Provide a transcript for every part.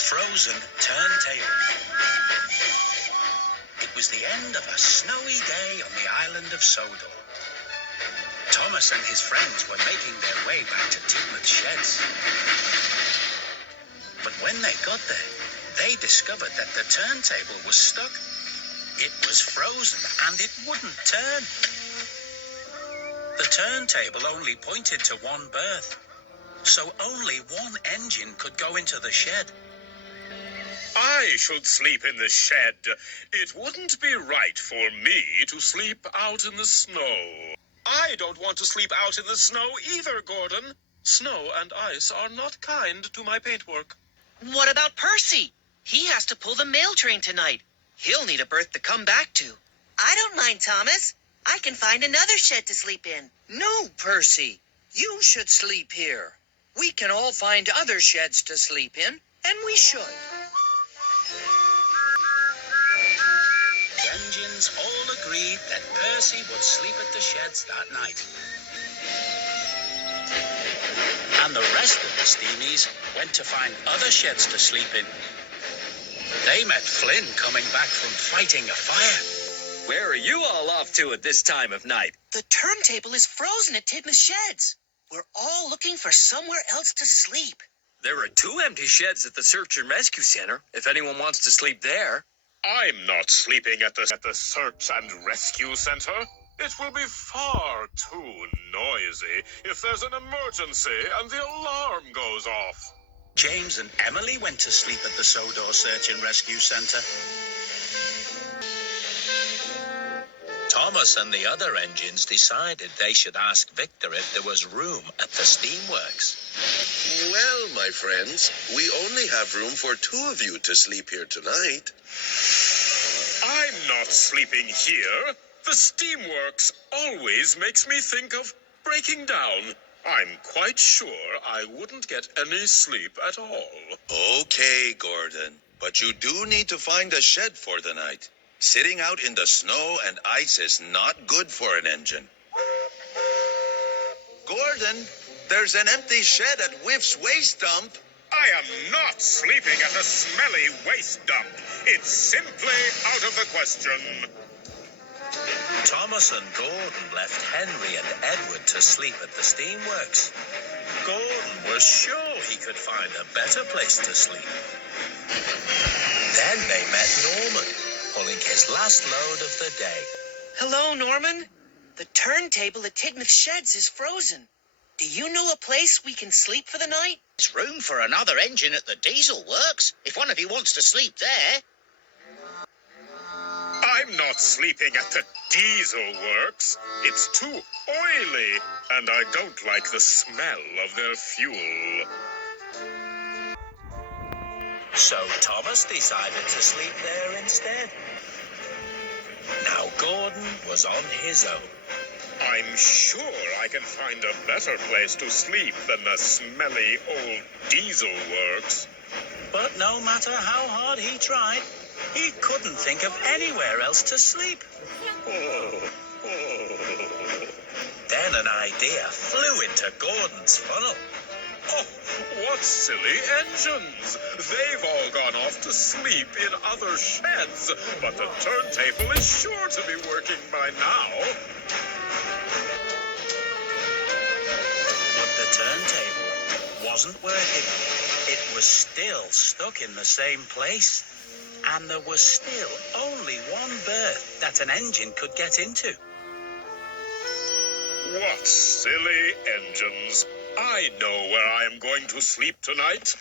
frozen turntable. It was the end of a snowy day on the island of Sodor. Thomas and his friends were making their way back to Tidmouth's sheds. But when they got there, they discovered that the turntable was stuck. It was frozen and it wouldn't turn. The turntable only pointed to one berth, so only one engine could go into the shed. I should sleep in the shed. It wouldn't be right for me to sleep out in the snow. I don't want to sleep out in the snow either, Gordon. Snow and ice are not kind to my paintwork. What about Percy? He has to pull the mail train tonight. He'll need a berth to come back to. I don't mind, Thomas. I can find another shed to sleep in. No, Percy. You should sleep here. We can all find other sheds to sleep in, and we should. The engines all agreed that Percy would sleep at the sheds that night. And the rest of the steamies went to find other sheds to sleep in. They met Flynn coming back from fighting a fire. Where are you all off to at this time of night? The turntable is frozen at Tidmouth's sheds. We're all looking for somewhere else to sleep. There are 2 empty sheds at the Search and Rescue Center, if anyone wants to sleep there. I'm not sleeping at the Search and Rescue Center. It will be far too noisy if there's an emergency and the alarm goes off. James and Emily went to sleep at the Sodor Search and Rescue Center. Thomas and the other engines decided they should ask Victor if there was room at the steamworks. Well, my friends, we only have room for 2 of you to sleep here tonight. I'm not sleeping here. The steamworks always makes me think of breaking down. I'm quite sure I wouldn't get any sleep at all. Okay, Gordon, but you do need to find a shed for the night. Sitting out in the snow and ice is not good for an engine. Gordon, there's an empty shed at Whiff's waste dump. I am not sleeping at a smelly waste dump. It's simply out of the question. Thomas and Gordon left Henry and Edward to sleep at the steamworks. Gordon was sure he could find a better place to sleep. Then they met Norman, pulling his last load of the day. Hello, Norman. The turntable at Tidmouth's sheds is frozen. Do you know a place we can sleep for the night? There's room for another engine at the diesel works, if one of you wants to sleep there. I'm not sleeping at the diesel works. It's too oily, and I don't like the smell of their fuel. So Thomas decided to sleep there instead. Now Gordon was on his own. I'm sure I can find a better place to sleep than the smelly old diesel works. But no matter how hard he tried, he couldn't think of anywhere else to sleep. Then an idea flew into Gordon's funnel. Oh, what silly engines! They've all gone off to sleep in other sheds, but the turntable is sure to be working by now. But the turntable wasn't working. It was still stuck in the same place. And there was still only one berth that an engine could get into. What silly engines! I know where I am going to sleep tonight.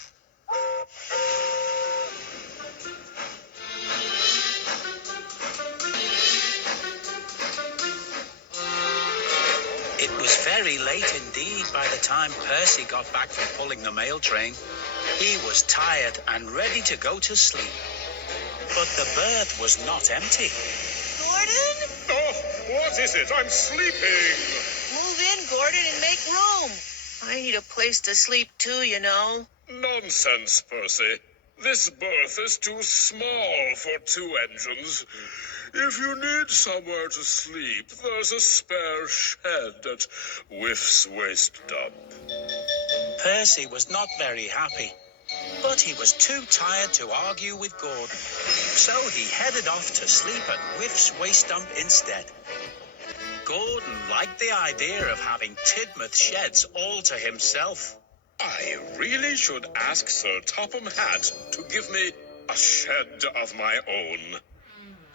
It was very late indeed by the time Percy got back from pulling the mail train. He was tired and ready to go to sleep. But the berth was not empty. Gordon? Oh, what is it? I'm sleeping. Move in, Gordon, and make room. I need a place to sleep too, you know. Nonsense, Percy. This berth is too small for 2 engines. If you need somewhere to sleep, there's a spare shed at Whiff's waste dump. Percy was not very happy. But he was too tired to argue with Gordon, so he headed off to sleep at Whiff's waste dump instead. Gordon liked the idea of having Tidmouth sheds all to himself. I really should ask Sir Topham Hatt to give me a shed of my own.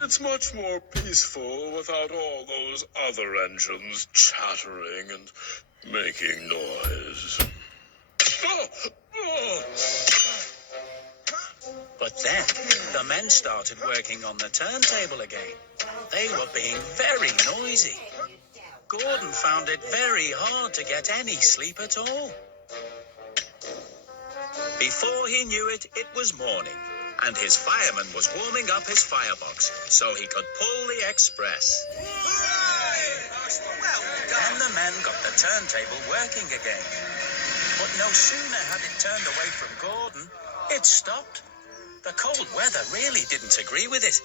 It's much more peaceful without all those other engines chattering and making noise. But then the men started working on the turntable again. They were being very noisy. Gordon found it very hard to get any sleep at all. Before he knew it, it was morning, and his fireman was warming up his firebox so he could pull the express. Then the men got the turntable working again. But no sooner had it turned away from Gordon, it stopped. The cold weather really didn't agree with it.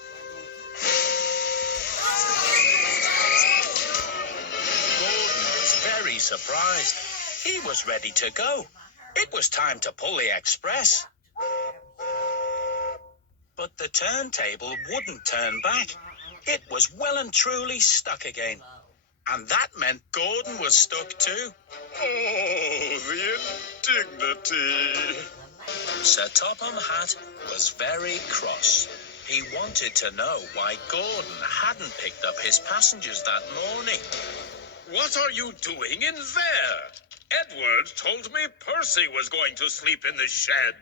Gordon was very surprised. He was ready to go. It was time to pull the express. But the turntable wouldn't turn back. It was well and truly stuck again. And that meant Gordon was stuck too. Oh, the indignity. Sir Topham Hatt was very cross. He wanted to know why Gordon hadn't picked up his passengers that morning. What are you doing in there? Edward told me Percy was going to sleep in the shed.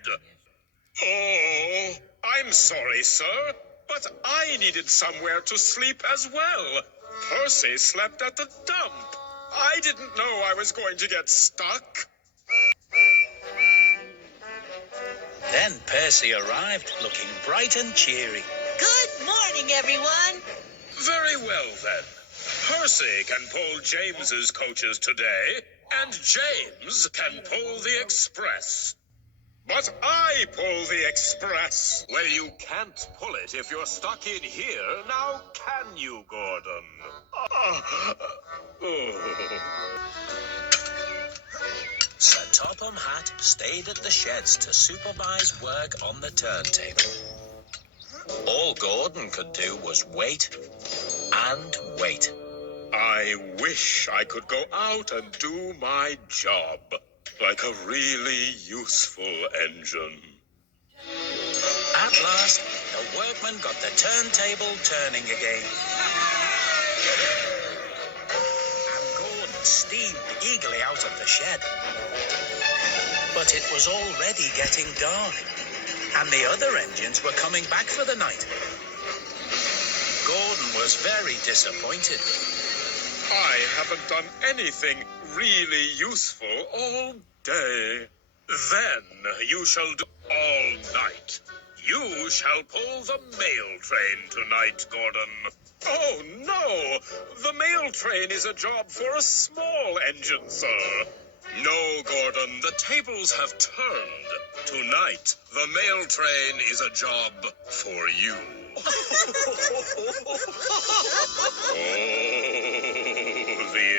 Oh, I'm sorry, sir, but I needed somewhere to sleep as well. Percy slept at the dump. I didn't know I was going to get stuck. Then Percy arrived, looking bright and cheery. Good morning, everyone. Very well, then. Percy can pull James's coaches today, and James can pull the express. But I pull the express. Well, you can't pull it if you're stuck in here. Now can you, Gordon? Sir Topham Hatt stayed at the sheds to supervise work on the turntable. All Gordon could do was wait and wait. I wish I could go out and do my job like a really useful engine. At last, the workmen got the turntable turning again. And Gordon steamed eagerly out of the shed. But it was already getting dark, and the other engines were coming back for the night. Gordon was very disappointed. I haven't done anything really useful all day. Then you shall do all night. You shall pull the mail train tonight, Gordon. Oh, no! The mail train is a job for a small engine, sir. No, Gordon, the tables have turned. Tonight, the mail train is a job for you. Oh, the